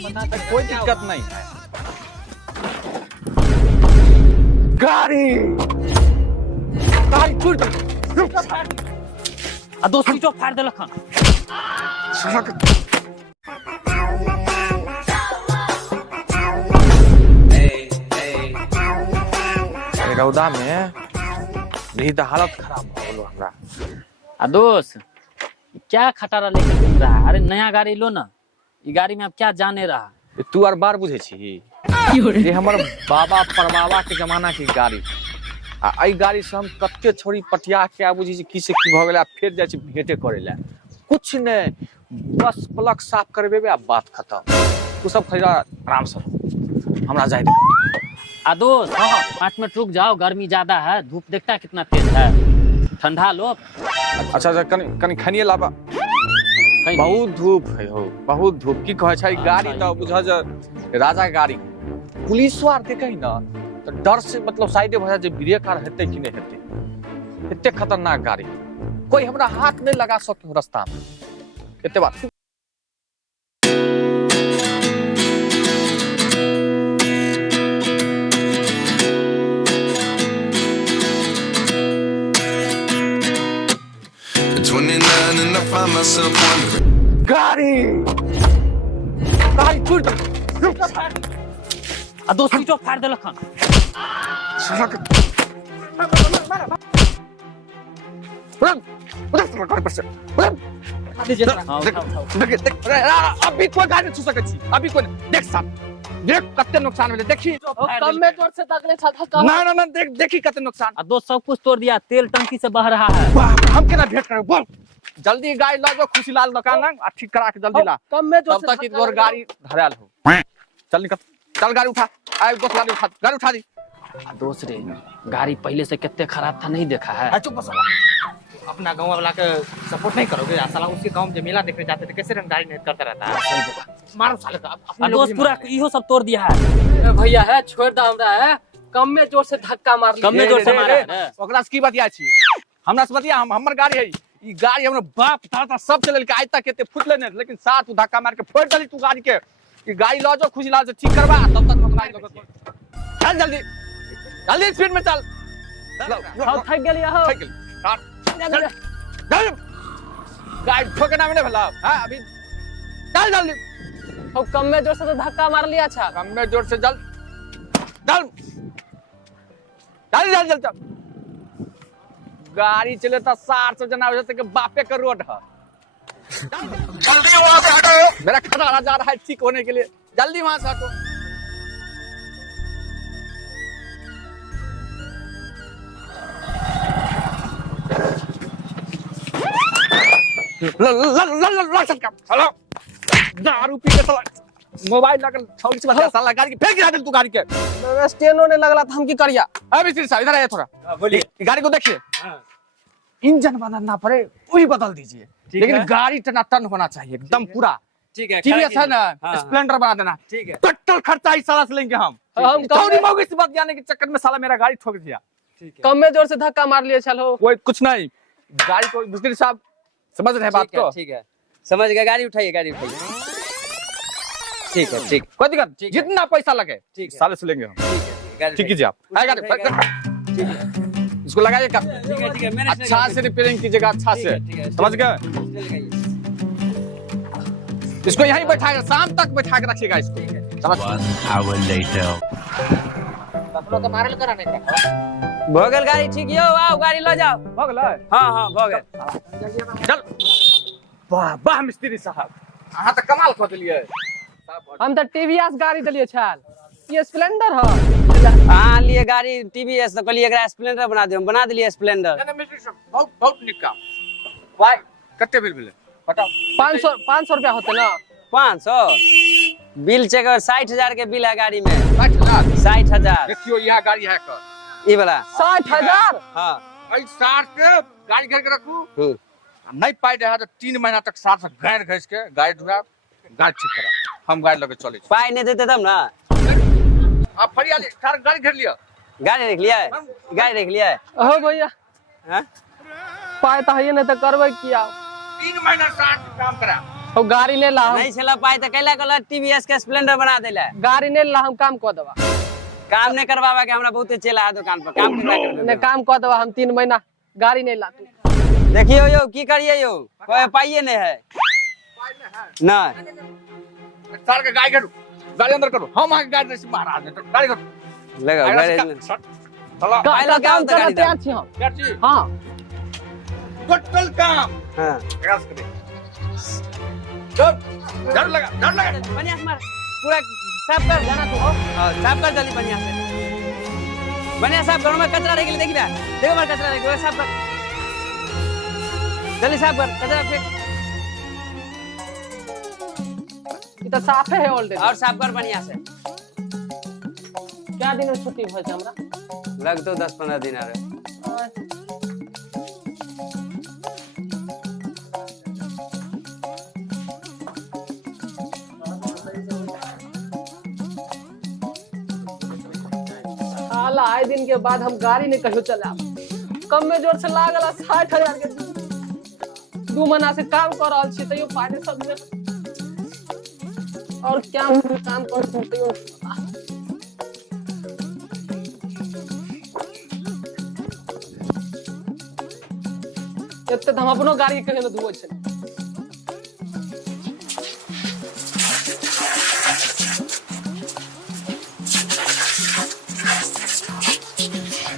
कोई दिक्कत नहीं है। गाड़ी गाड़ी छूट आ दो स्विच ऑफ फाड़ देलक हन। रौदा में भी तो हालत खराब हो गलो हमरा। आ दोस्त क्या खटारा लेके घूम रहा है? अरे नया गाड़ी लो ना, ये गाड़ी में अब क्या जाने रहा। तू और बार बुझे छी ये हमर बाबा परबाबा के जमाना की गाड़ी आ आई गाड़ी से हम कत्ते छोड़ी पटिया के आ बुझी की से की भ गेला फिर जाय छी भेटे करे ला कुछ नहीं, बस प्लग साफ करबेबे आ बात खत्म। तू सब खरीदा आराम से हमरा जाए दे। आ दोस्त 5 मिनट रुक जाओ, गर्मी ज्यादा है, धूप देखता है कितना तेज है, ठंडा लो। अच्छा कनी खनिए लाबा, बहुत धूप है हो, बहुत धूप की कहे छै गाड़ी त बुझा जे राजा गाड़ी पुलिस वार देखे ना तो डर से मतलब साइडे भ जाए ब्रेक आर हेतै कि नहीं हेतै। इतने खतरनाक गाड़ी कोई हमरा हाथ नहीं लगा सके रास्ता में। इतने बात गाड़ी गाड़ी छूट आ दो स्विच ऑफ फाड़ देलक हन। अभी कोई गाड़ी नहीं छू सके छी, अभी कोई देख साहब देख कते नुकसान भेले देखी कम में जोर से तकले छा ना देखी कते नुकसान। आ दो सब कुछ तोड़ दिया, तेल टंकी से बह रहा है। हम केना भेंट करे बोल जल्दी गाड़ी ला जाओ खुशीलाल दुकान आ ठीक करा के जल्दी ला, कम में जोर तब तक तोर गाड़ी धराल हो। चल निकल, चल गाड़ी उठा, आए दोस्त गाड़ी उठा दी। दोस्त रे गाड़ी पहले से कितने खराब था नहीं देखा है। चुप बस, अपना गांव वाला के सपोर्ट नहीं करोगे? साला उसके गांव में मेला देखने जाते थे, कैसे रंगदारी नहीं करता रहता है। मारो साले को आ दोस्त पूरा इहो सब तोड़ दिया है। भैया है छोड़ दो हमरा है, कम में जोर से धक्का मार कम में जोर से मारा है। ओकरा से की बतिया छी, हमरा से बतिया हमर गाड़ी है ई गाड़ी हमर बाप दादा सब चलल के आज तक केते फुटले नहीं, लेकिन साथ तू धक्का मार के फोड़ देली तू गाड़ी के। ई गाड़ी ला जाओ खुशीलाल से ठीक करवा, तब तक हम गाड़ी लगत चल जल्दी जल्दी स्पीड में चल। थक गेलिया हो, थक गेल चल गाड़ी ठोकना में नहीं भला। हां अभी चल जल्दी, हो कम में जोर से तो धक्का मार लिया। अच्छा कम में जोर से चल चल चल चल चल। गाड़ी चले तो 400 जना हो जाते के बापे का रोड है। जल्दी वहां से हटो, मेरा खतरा जा रहा है ठीक होने के लिए, जल्दी वहां से हटो। हेलो दारू पी के साला मोबाइल लगा छौड़ी से बता साला गाड़ी के फेंक गिरा दे तू गाड़ी के। स्टेनो ने लगला था हम की करिया। अभी सिर साहब इधर आइए थोड़ा, बोलिए गाड़ी को देखिए। इंजन बदलना पड़े वही बदल दीजिए, लेकिन गाड़ी टनाटन होना चाहिए एकदम पूरा। ठीक है टीवीएस है ना, स्प्लेंडर बना देना। ठीक है, टोटल खर्चा इस साला से लेंगे हम कौड़ी मौगी से बात जाने के चक्कर में साला मेरा गाड़ी ठोक दिया। कम में जोर से धक्का मार लिए चलो। कोई कुछ नहीं, गाड़ी को मिस्त्री साहब समझ रहे हैं बात को? ठीक है समझ गए, गाड़ी उठाइए गाड़ी उठाइए। ठीक है ठीक, कोई दिक्कत जितना पैसा लगे ठीक है साले से लेंगे हम। ठीक है ठीक कीजिए आप, गाड़ी इसको लगाइए ठीक है अच्छा से रिपेयरिंग कीजिएगा, अच्छा से समझ गए। इसको यहीं बैठाएगा, शाम तक बैठा के रखिएगा इसको, समझ। मारल कराने का भोगल गाड़ी ठीक यो, आओ गाड़ी ले जाओ। भोगल हाँ हाँ भोगल। चल वाह वाह मिस्त्री साहब, अहाँ तो कमाल कर दिलिए। हम तो टीवीएस गाड़ी दिलिए छल, ये स्प्लेंडर है। हाँ लिए गाड़ी टीवीएस तो कहलिए एकरा स्प्लेंडर बना दियो, हम बना दिलिए स्प्लेंडर। मिस्त्री साहब बहुत बहुत निक काम। वाह कते बिल भेले बताओ? 500 रुपया होते ना। 500 बिल चेक 60,000 के बिल है गाड़ी में। 60,000 60,000 देखियो यह गाड़ी है कर ये वाला 60,000। हाँ भाई 60 के गाड़ी घर के रखू नहीं पाई रहा तो 3 महीना तक 60 से गाड़ घस के गाड़ी धुरा गाड़ी ठीक करा, हम गाड़ी लगे चले। पाई नहीं देते तब ना आप फरियाली गाड़ी घर लिया, गाड़ी देख लिया है, गाड़ी देख लिया है। हो भैया हाँ? पाए तो है नहीं तो करबे किया। 3 महीना 60 काम करा हम गाड़ी नहीं ला नहीं छला पाई तो कैला कहला टीवीएस के स्प्लेंडर बना देला गाड़ी नहीं ला हम काम कर देबा काम नहीं करवावा के हमरा बहुते चेला है दुकान पर काम केना ने करबे काम कर देबा हम 3 महीना गाड़ी नहीं ला तू देखियो यो की करिए यो कोई पाइए नहीं है नहीं सर के गाड़ी करो गाड़ी अंदर करो हम आगे गाड़ी से महाराज ने तो गाड़ी करो लगा गैरेज में चलो पहला क्या होता काम गाड़ी तैयार छी हम क्या चीज हां टोटल काम हां प्रयास करें चल डर लगा बढ़िया से मार पूरा साफ कर जाना तू हां साफ कर जल्दी बढ़िया से बढ़िया साफ करो मैं कचरा रह गया देखी ना देखो मार कचरा रह गया साफ कर जल्दी साफ कर कचरा फेंक ई तो साफे है ऑलरेडी और साफ कर बढ़िया से क्या दिन में छुट्टी होय छै हमरा लग तो 10-15 दिन आ रहे साला आए दिन के बाद हम गाड़ी नहीं कहियो चला कम में जोर से लागल 60,000 के 2 महीना से काम कर रहल छी तैयो पानी सब में और क्या काम कर सकते हो एते हम अपनो गाड़ी कहियो न धुओ छै